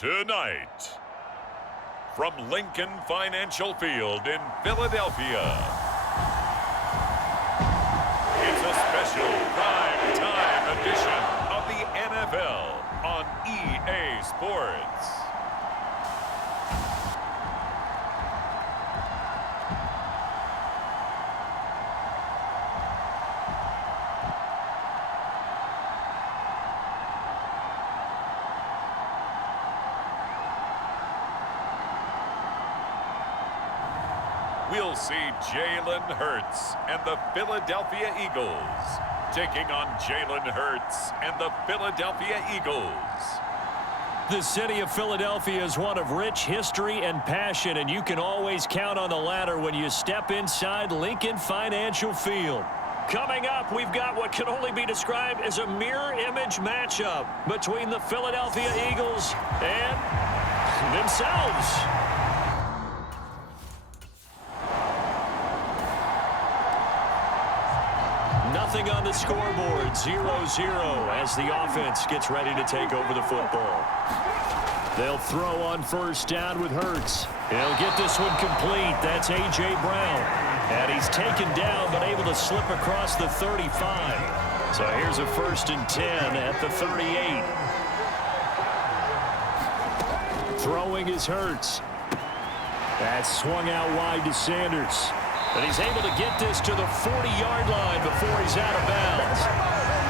Tonight, from Lincoln Financial Field in Philadelphia, it's a special prime time edition of the NFL on EA Sports. We'll see Jalen Hurts and the Philadelphia Eagles taking on Jalen Hurts and the Philadelphia Eagles. The city of Philadelphia is one of rich history and passion, and you can always count on the latter when you step inside Lincoln Financial Field. Coming up, we've got what can only be described as a mirror image matchup between the Philadelphia Eagles and themselves. Nothing on the scoreboard, 0-0 as the offense gets ready to take over the football. They'll throw on first down with Hurts. He'll get this one complete. That's A.J. Brown. And he's taken down but able to slip across the 35. So here's a 1st and 10 at the 38. Throwing is Hurts. That's swung out wide to Sanders. But he's able to get this to the 40-yard line before he's out of bounds.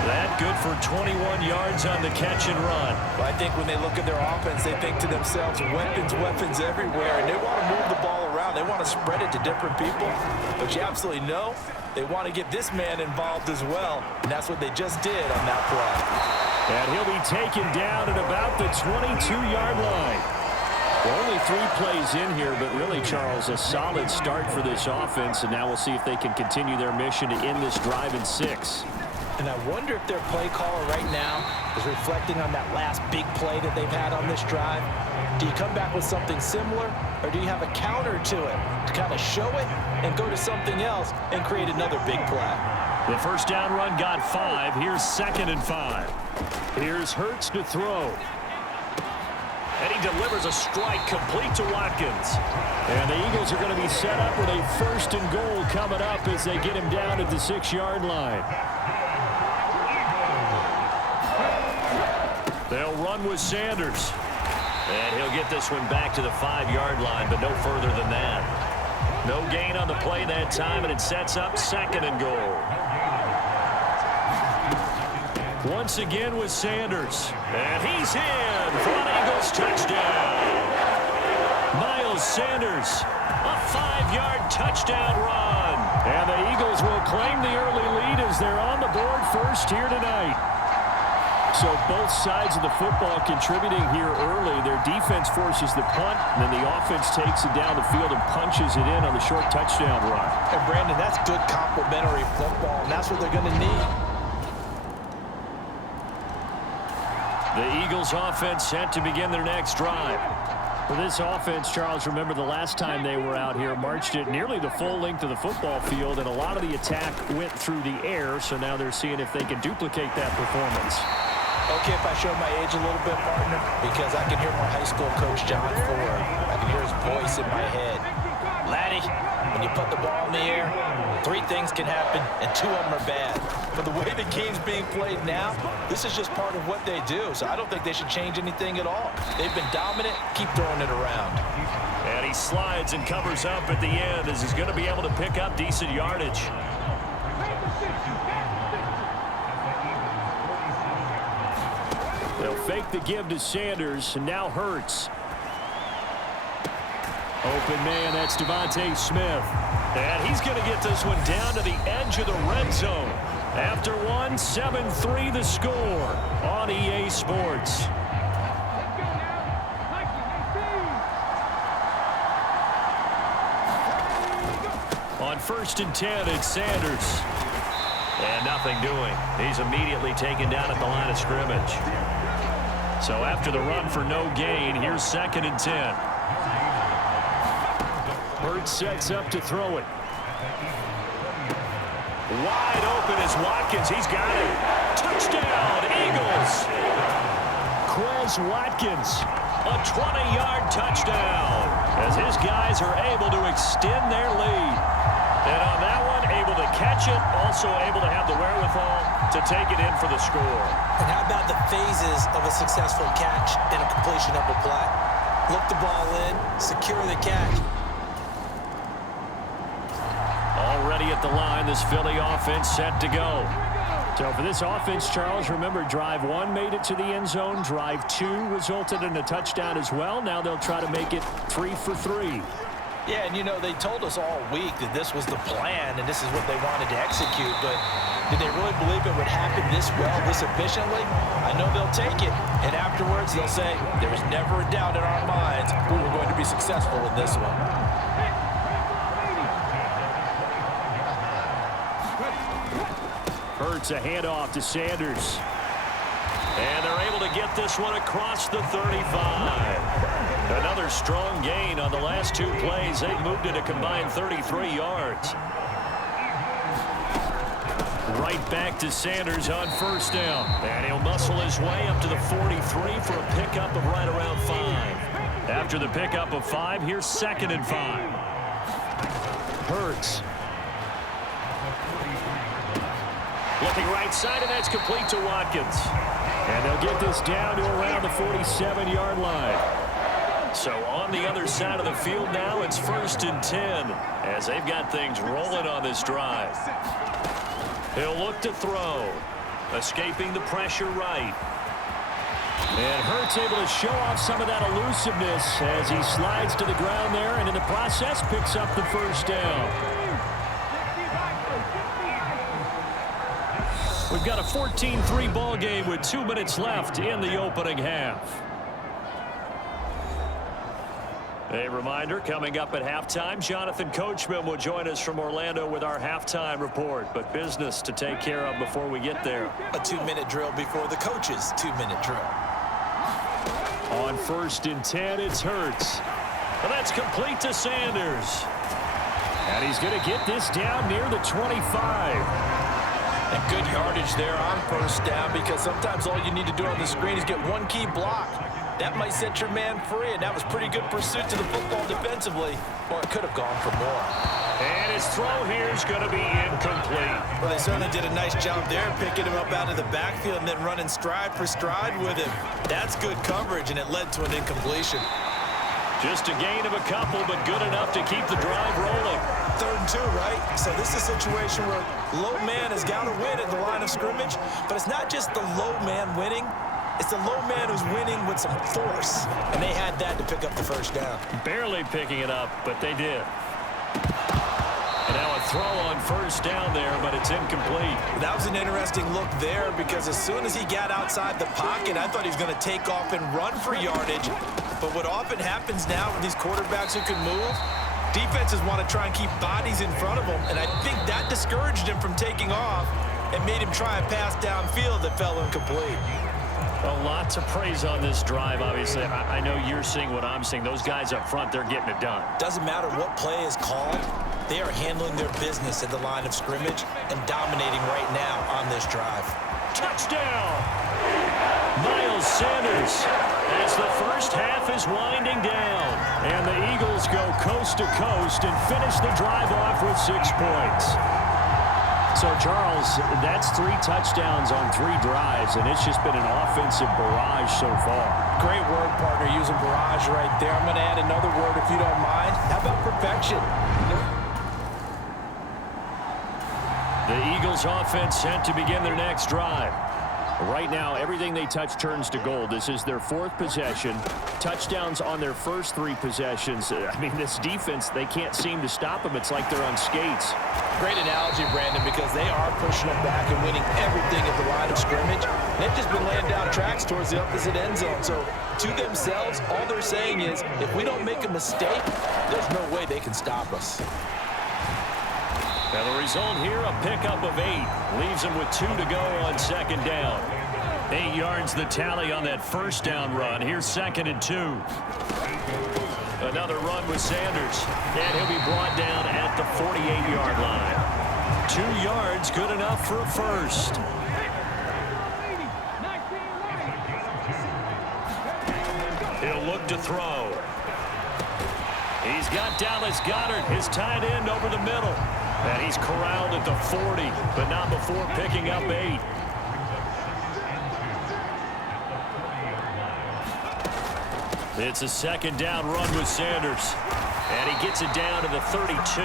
That good for 21 yards on the catch and run. Well, I think when they look at their offense, they think to themselves, weapons everywhere, and they want to move the ball around. They want to spread it to different people. But you absolutely know they want to get this man involved as well, and that's what they just did on that play. And he'll be taken down at about the 22-yard line. Well, only 3 plays in here, but really, Charles, a solid start for this offense, and now we'll see if they can continue their mission to end this drive in 6. And I wonder if their play caller right now is reflecting on that last big play that they've had on this drive. Do you come back with something similar, or do you have a counter to it to kind of show it and go to something else and create another big play? The first down run got 5. Here's 2nd and 5. Here's Hurts to throw. And he delivers a strike complete to Watkins. And the Eagles are going to be set up with a 1st and goal coming up as they get him down at the 6-yard line. They'll run with Sanders. And he'll get this one back to the 5-yard line, but no further than that. No gain on the play that time, and it sets up 2nd and goal. Once again with Sanders. And he's in for an Eagles touchdown. Miles Sanders, a 5-yard touchdown run. And the Eagles will claim the early lead as they're on the board first here tonight. So both sides of the football contributing here early. Their defense forces the punt, and then the offense takes it down the field and punches it in on the short touchdown run. And Brandon, that's good complementary football, and that's what they're going to need. The Eagles offense set to begin their next drive. For this offense, Charles, remember the last time they were out here, marched it nearly the full length of the football field, and a lot of the attack went through the air, so now they're seeing if they can duplicate that performance. Okay, if I show my age a little bit, partner, because I can hear my high school coach, John Ford. I can hear his voice in my head. Laddie, when you put the ball in the air, 3 things can happen, and 2 of them are bad. But the way the game's being played now, this is just part of what they do. So I don't think they should change anything at all. They've been dominant. Keep throwing it around. And he slides and covers up at the end as he's going to be able to pick up decent yardage. They'll fake the give to Sanders, and now Hurts. Open man, that's Devontae Smith. And he's going to get this one down to the edge of the red zone. After 7-3 the score on EA Sports. first and 10. It's Sanders. And nothing doing. He's immediately taken down at the line of scrimmage. So after the run for no gain, here's 2nd and 10. Hurts sets up to throw it. Wide open is Watkins. He's got it. Touchdown, Eagles. Quez Watkins, a 20-yard touchdown, as his guys are able to extend their lead. And on that one, able to catch it, also able to have the wherewithal to take it in for the score. And how about the phases of a successful catch and a completion of a play? Look the ball in, secure the catch. Already at the line, this Philly offense set to go. So for this offense, Charles, remember, drive 1 made it to the end zone. Drive 2 resulted in a touchdown as well. Now they'll try to make it 3 for 3. Yeah, and you know, they told us all week that this was the plan and this is what they wanted to execute, but did they really believe it would happen this well, this efficiently? I know they'll take it, and afterwards they'll say, there was never a doubt in our minds we were going to be successful in this one. Hurts a handoff to Sanders. And they're able to get this one across the 35. Another strong gain on the last 2 plays. They've moved it a combined 33 yards. Right back to Sanders on first down. And he'll muscle his way up to the 43 for a pickup of right around 5. After the pickup of 5, here's 2nd and 5. Hurts. Looking right side, and that's complete to Watkins. And they'll get this down to around the 47-yard line. So on the other side of the field now, it's 1st and 10 as they've got things rolling on this drive. He'll look to throw, escaping the pressure right. And Hurts able to show off some of that elusiveness as he slides to the ground there, and in the process picks up the first down. We've got a 14-3 ball game with 2 minutes left in the opening half. A reminder, coming up at halftime, Jonathan Coachman will join us from Orlando with our halftime report, but business to take care of before we get there. A 2-minute drill before the coach's 2-minute drill. On 1st and 10, it's Hurts. Well, that's complete to Sanders. And he's going to get this down near the 25. And good yardage there on first down, because sometimes all you need to do on the screen is get one key block. That might set your man free, and that was pretty good pursuit to the football defensively, or it could have gone for more. And his throw here is going to be incomplete. Well, they certainly did a nice job there, picking him up out of the backfield and then running stride for stride with him. That's good coverage, and it led to an incompletion. Just a gain of a couple, but good enough to keep the drive rolling. 3rd and 2, right? So this is a situation where low man has got to win at the line of scrimmage, but it's not just the low man winning. It's the low man who's winning with some force, and they had that to pick up the first down. Barely picking it up, but they did. And now a throw on first down there, but it's incomplete. That was an interesting look there, because as soon as he got outside the pocket, I thought he was going to take off and run for yardage. But what often happens now with these quarterbacks who can move, defenses want to try and keep bodies in front of them, and I think that discouraged him from taking off and made him try a pass downfield that fell incomplete. A lot to praise on this drive, obviously. I know you're seeing what I'm seeing. Those guys up front, they're getting it done. Doesn't matter what play is called. They are handling their business at the line of scrimmage and dominating right now on this drive. Touchdown! Miles Sanders as the first half is winding down. And the Eagles go coast to coast and finish the drive off with 6 points. So, Charles, that's 3 touchdowns on 3 drives, and it's just been an offensive barrage so far. Great word, partner, using barrage right there. I'm going to add another word if you don't mind. How about perfection? The Eagles offense set to begin their next drive. Right now, everything they touch turns to gold. This is their 4th possession. Touchdowns on their first 3 possessions. I mean, this defense, they can't seem to stop them. It's like they're on skates. Great analogy, Brandon, because they are pushing them back and winning everything at the line of scrimmage. They've just been laying down tracks towards the opposite end zone. So, to themselves, all they're saying is, if we don't make a mistake, there's no way they can stop us. And the result here, a pickup of 8. Leaves him with 2 to go on second down. 8 yards the tally on that first down run. Here's 2nd and 2. Another run with Sanders. And he'll be brought down at the 48-yard line. 2 yards, good enough for a first. He'll look to throw. He's got Dallas Goedert, his tight end, over the middle. And he's corralled at the 40, but not before picking up 8. It's a second down run with Sanders. And he gets it down to the 32.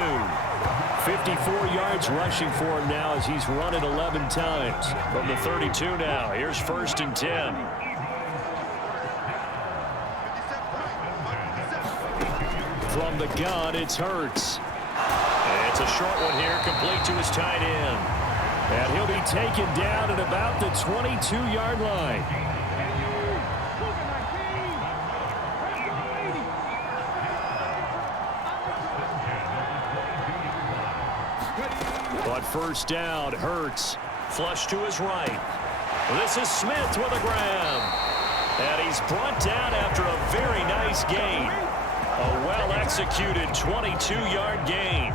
54 yards rushing for him now as he's run it 11 times. From the 32 now, here's 1st and 10. From the gun, it's Hurts. And it's a short one here, complete to his tight end. And he'll be taken down at about the 22-yard line. But first down, Hurts. Flush to his right. This is Smith with a grab. And he's brought down after a very nice gain. A well-executed 22-yard gain.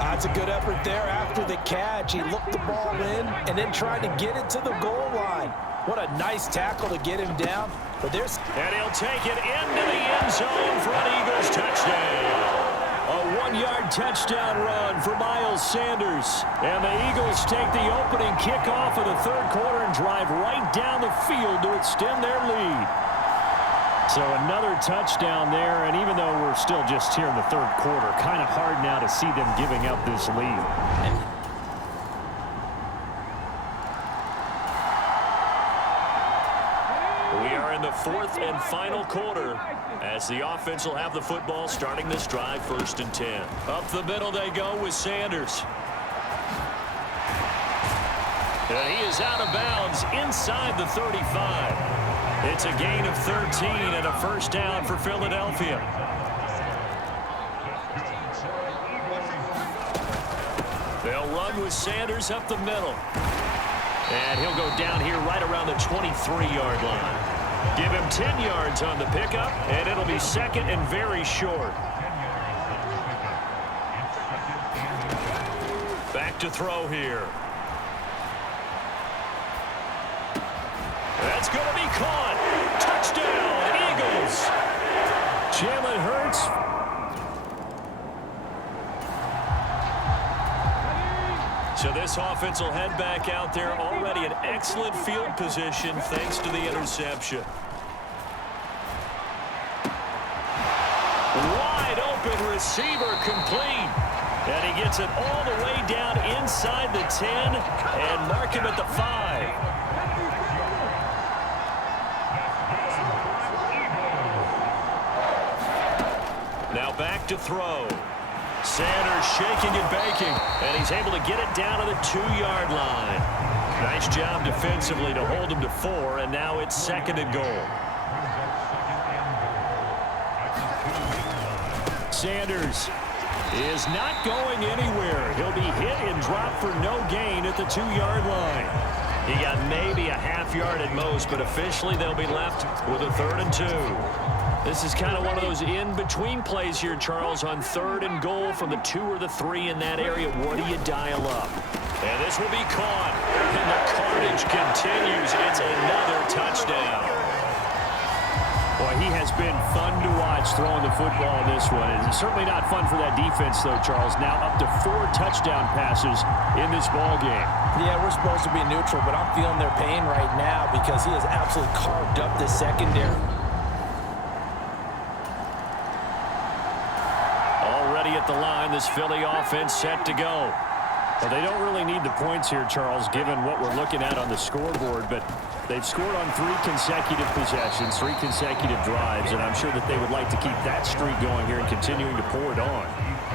That's a good effort there after the catch. He looked the ball in and then tried to get it to the goal line. What a nice tackle to get him down. But there's... And he'll take it into the end zone for an Eagles touchdown. A 1-yard touchdown run for Miles Sanders. And the Eagles take the opening kickoff of the third quarter and drive right down the field to extend their lead. So another touchdown there, and even though we're still just here in the third quarter, kind of hard now to see them giving up this lead. We are in the 4th and final quarter as the offense will have the football starting this drive, 1st and 10. Up the middle they go with Sanders. And he is out of bounds inside the 35. It's a gain of 13 and a first down for Philadelphia. They'll run with Sanders up the middle. And he'll go down here right around the 23-yard line. Give him 10 yards on the pickup, and it'll be 2nd and very short. Back to throw here. That's going to be caught. Touchdown, Eagles. Jalen Hurts. So this offense will head back out there, already in excellent field position thanks to the interception. Wide open receiver complete. And he gets it all the way down inside the 10 and mark him at the 5. Now back to throw. Sanders shaking and baking, and he's able to get it down to the 2-yard line. Nice job defensively to hold him to 4, and now it's 2nd and goal. Sanders is not going anywhere. He'll be hit and dropped for no gain at the 2-yard line. He got maybe a half yard at most, but officially they'll be left with a 3rd and 2. This is kind of one of those in-between plays here, Charles, on 3rd and goal from the 2 or the 3 in that area. What do you dial up? And this will be caught. And the carnage continues. It's another touchdown. Boy, he has been fun to watch throwing the football in this one. It's certainly not fun for that defense, though, Charles. Now up to 4 touchdown passes in this ball game. Yeah, we're supposed to be neutral, but I'm feeling their pain right now because he has absolutely carved up this secondary. At the line, this Philly offense set to go. Well, they don't really need the points here, Charles, given what we're looking at on the scoreboard, but they've scored on 3 consecutive possessions, 3 consecutive drives, and I'm sure that they would like to keep that streak going here and continuing to pour it on.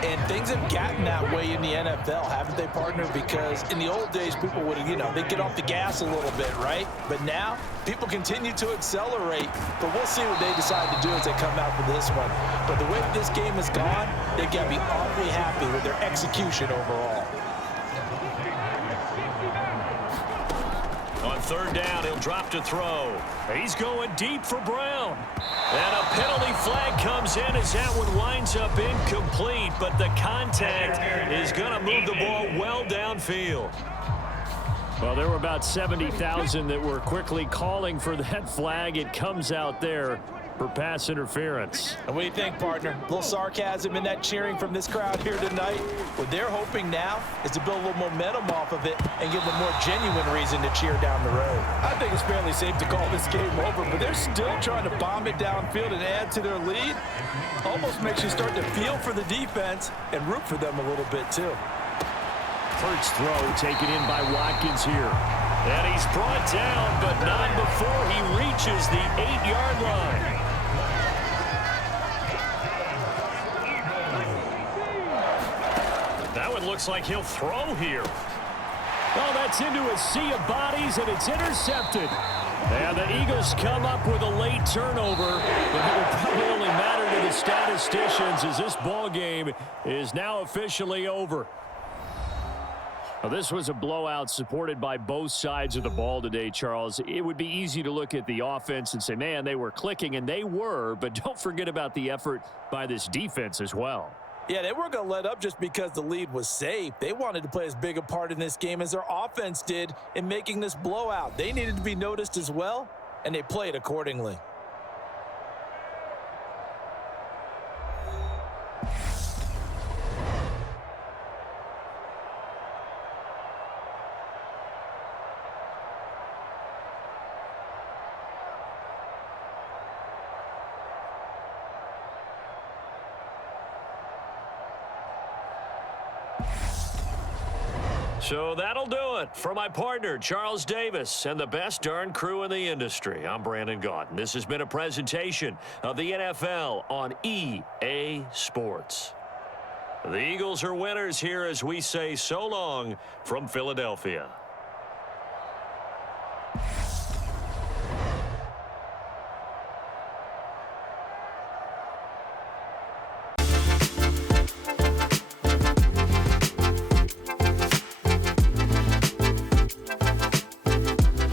And things have gotten that way in the NFL, haven't they, partner? Because in the old days, people would, they'd get off the gas a little bit, right? But now, people continue to accelerate. But we'll see what they decide to do as they come out for this one. But the way this game has gone, they've got to be awfully happy with their execution overall. On third down, he'll drop to throw. He's going deep for Brown. And a penalty flag comes in as that one winds up incomplete, but the contact is going to move the ball well downfield. Well, there were about 70,000 that were quickly calling for that flag. It comes out there for pass interference. And what do you think, partner? A little sarcasm in that cheering from this crowd here tonight. What they're hoping now is to build a little momentum off of it and give them a more genuine reason to cheer down the road. I think it's fairly safe to call this game over, but they're still trying to bomb it downfield and add to their lead. Almost makes you start to feel for the defense and root for them a little bit, too. Hurts throw taken in by Watkins here. And he's brought down, but not before he reaches the 8-yard line. That one looks like he'll throw here. Oh, that's into a sea of bodies, and it's intercepted. And the Eagles come up with a late turnover, but it will probably only matter to the statisticians as this ball game is now officially over. Well, this was a blowout supported by both sides of the ball today, Charles. It would be easy to look at the offense and say, man, they were clicking, and they were, but don't forget about the effort by this defense as well. Yeah, they weren't going to let up just because the lead was safe. They wanted to play as big a part in this game as their offense did in making this blowout. They needed to be noticed as well, and they played accordingly. So that'll do it for my partner, Charles Davis, and the best darn crew in the industry. I'm Brandon Gaudin. This has been a presentation of the NFL on EA Sports. The Eagles are winners here as we say so long from Philadelphia.